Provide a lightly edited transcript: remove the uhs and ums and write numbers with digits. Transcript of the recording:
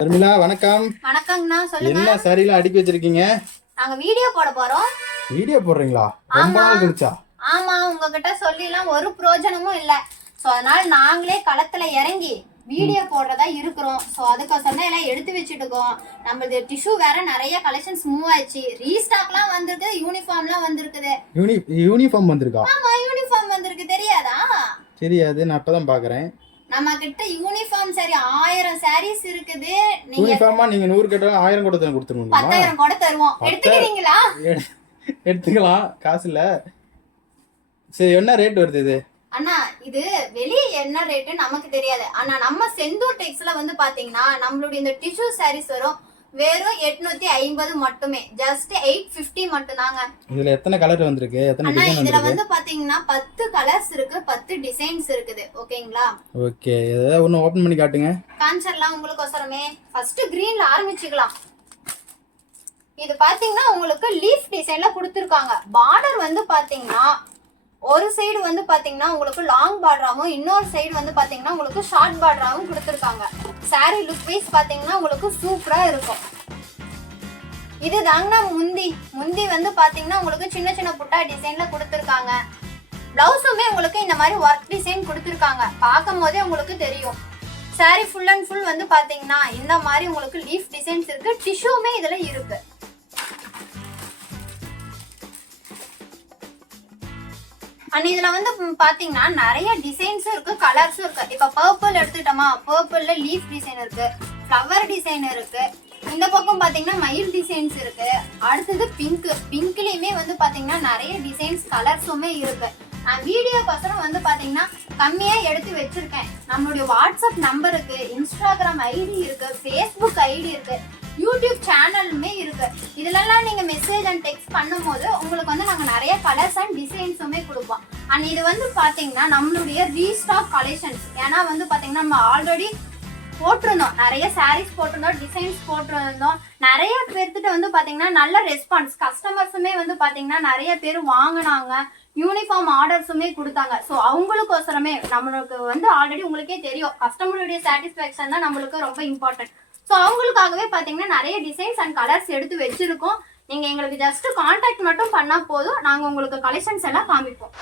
தர்மிளா வணக்கம். வணக்கங்கண்ணா, சொல்லுங்க. என்ன சாரில அடுக்கி வச்சிருக்கீங்க? நாங்க வீடியோ போட போறோம். வீடியோ போடுறீங்களா? ரொம்ப நாள் கழிச்சா? ஆமா, உங்ககிட்ட சொல்லிலாம் ஒரு பிரயோஜனமும் இல்ல. சோ அதனால நாங்களே களத்துல இறங்கி வீடியோ போடுறதா இருக்கிறோம். சோ அதுக்கோசரம் எல்லாம் எடுத்து வச்சுட்டுக்கோம். நம்மளுக்கு டிஷ்யூ வேற நிறைய கலெக்ஷன்ஸ் மூவ் ஆயிடுச்சு. ரீஸ்டாக்லாம் வந்திருக்கு, யூனிஃபார்ம்லாம் வந்திருக்குது. யூனிஃபார்ம் வந்திருக்கா? ஆமா, யூனிஃபார்ம் வந்திருக்கு. தெரியாதா? தெரியாது, நான் இப்பதான் பாக்குறேன். நம்ம கிட்ட யூனிஃபார்ம் சாரி 1000 சாரீஸ் இருக்குது. யூனிஃபார்மா நீங்க 100 கேட்டாலும் 1000 கூட தான் கொடுத்துருவீங்க. 10,000 கூட தருவோம். எடுத்துக்கிறீங்களா? எடுத்துக்கலாம், காசு இல்ல. சரி, என்ன ரேட் வருது இது? அண்ணா, இது வெளியே என்ன ரேட்டு நமக்கு தெரியாது. ஆனா நம்ம செந்தூர் டெக்ஸ்ல வந்து பாத்தீங்கன்னா நம்மளுடைய இந்த டிஷ்யூ சாரீஸ் வரும் வெறும் 850 மட்டுமே. ஜஸ்ட் 850 மட்டும் தாங்க. இதுல எத்தனை கலர் வந்திருக்கு? எத்தனை டிசைன் வந்திருக்கு? இதுல வந்து பாத்தீங்கன்னா 10 கலர்ஸ் இருக்கு, 10 டிசைன்ஸ் இருக்குது. ஓகேங்களா? ஓகே, ஏதாவது ஒன்னு ஓபன் பண்ணி காட்டுங்க. கான்சர்லாம் உங்களுக்கு ஒசரமே. ஃபர்ஸ்ட் கிரீன்ல ஆரம்பிச்சுக்கலாம். இது பாத்தீங்கன்னா உங்களுக்கு லீஃப் டிசைன்ல கொடுத்திருக்காங்க. பார்டர் வந்து பாத்தீங்கன்னா ஒரு சைடு வந்து பாத்தீங்கன்னா உங்களுக்கு லாங் பார்டராவும், இன்னொரு சைடு வந்து பாத்தீங்கன்னா உங்களுக்கு ஷார்ட் பார்டராவும் கொடுத்திருக்காங்க. சாரி லுக் வைஸ் பாத்தீங்கன்னா உங்களுக்கு சூப்பரா இருக்கும். இது தாங்கன்னா முந்தி வந்து பாத்தீங்கன்னா உங்களுக்கு சின்ன சின்ன புட்டா டிசைன்ல கொடுத்திருக்காங்க. பிளவுஸுமே உங்களுக்கு இந்த மாதிரி ஒர்க் டிசைன் கொடுத்திருக்காங்க. பார்க்கும் போதே உங்களுக்கு தெரியும். சாரி ஃபுல் அண்ட் ஃபுல் வந்து பாத்தீங்கன்னா இந்த மாதிரி உங்களுக்கு லீஃப் டிசைன்ஸ் இருக்கு. டிஷ்யூமே இதுல இருக்கு. அண்ட் இதுல வந்து பாத்தீங்கன்னா நிறைய டிசைன்ஸும் இருக்கு, கலர்ஸும் இருக்கு. இப்ப பர்பிள் எடுத்துட்டோமா, பர்பிள்ல லீஃப் டிசைன் இருக்கு, ஃப்ளவர் டிசைன் இருக்கு. இந்த பக்கம் பாத்தீங்கன்னா மயில் டிசைன்ஸ் இருக்கு. அடுத்தது பிங்க்லயுமே வந்து பாத்தீங்கன்னா நிறைய டிசைன்ஸ் கலர்ஸுமே இருக்கு. நான் வீடியோ பசங்க வந்து பாத்தீங்கன்னா கம்மியா எடுத்து வச்சிருக்கேன். நம்மளுடைய வாட்ஸ்அப் நம்பருக்கு, இன்ஸ்டாகிராம் ஐடி இருக்கு, ஃபேஸ்புக் ஐடி இருக்கு, யூடியூப் சேனலுமே இருக்கு. இதுலலாம் நீங்க மெசேஜ் அண்ட் டெக்ஸ்ட் பண்ணும்போது உங்களுக்கு வந்து நாங்க நிறைய கலர்ஸ் அண்ட் டிசைன்ஸுமே கொடுப்போம். அண்ட் இது வந்து பாத்தீங்கன்னா நம்மளுடைய ரீஸ்டாக் கலெக்ஷன்ஸ். ஏன்னா வந்து பாத்தீங்கன்னா நம்ம ஆல்ரெடி போட்டிருந்தோம், நிறைய சாரீஸ் போட்டிருந்தோம், டிசைன்ஸ் போட்டிருந்தோம். நிறைய பேர்த்துட்டு வந்து பாத்தீங்கன்னா நல்ல ரெஸ்பான்ஸ். கஸ்டமர்ஸுமே வந்து பாத்தீங்கன்னா நிறைய பேர் வாங்கினாங்க, யூனிஃபார்ம் ஆர்டர்ஸுமே கொடுத்தாங்க. ஸோ அவங்களுக்கோசரமே நம்மளுக்கு வந்து ஆல்ரெடி உங்களுக்கே தெரியும், கஸ்டமருடைய சாட்டிஸ்ஃபேக்ஷன் தான் நம்மளுக்கு ரொம்ப இம்பார்ட்டன்ட். ஸோ அவங்களுக்காகவே பார்த்தீங்கன்னா நிறைய டிசைன்ஸ் அண்ட் கலர்ஸ் எடுத்து வச்சிருக்கோம். நீங்கள் எங்களுக்கு ஜஸ்ட் கான்டாக்ட் மட்டும் பண்ணால் போதும், நாங்கள் உங்களுக்கு கலெக்ஷன்ஸ் எல்லாம் காமிப்போம்.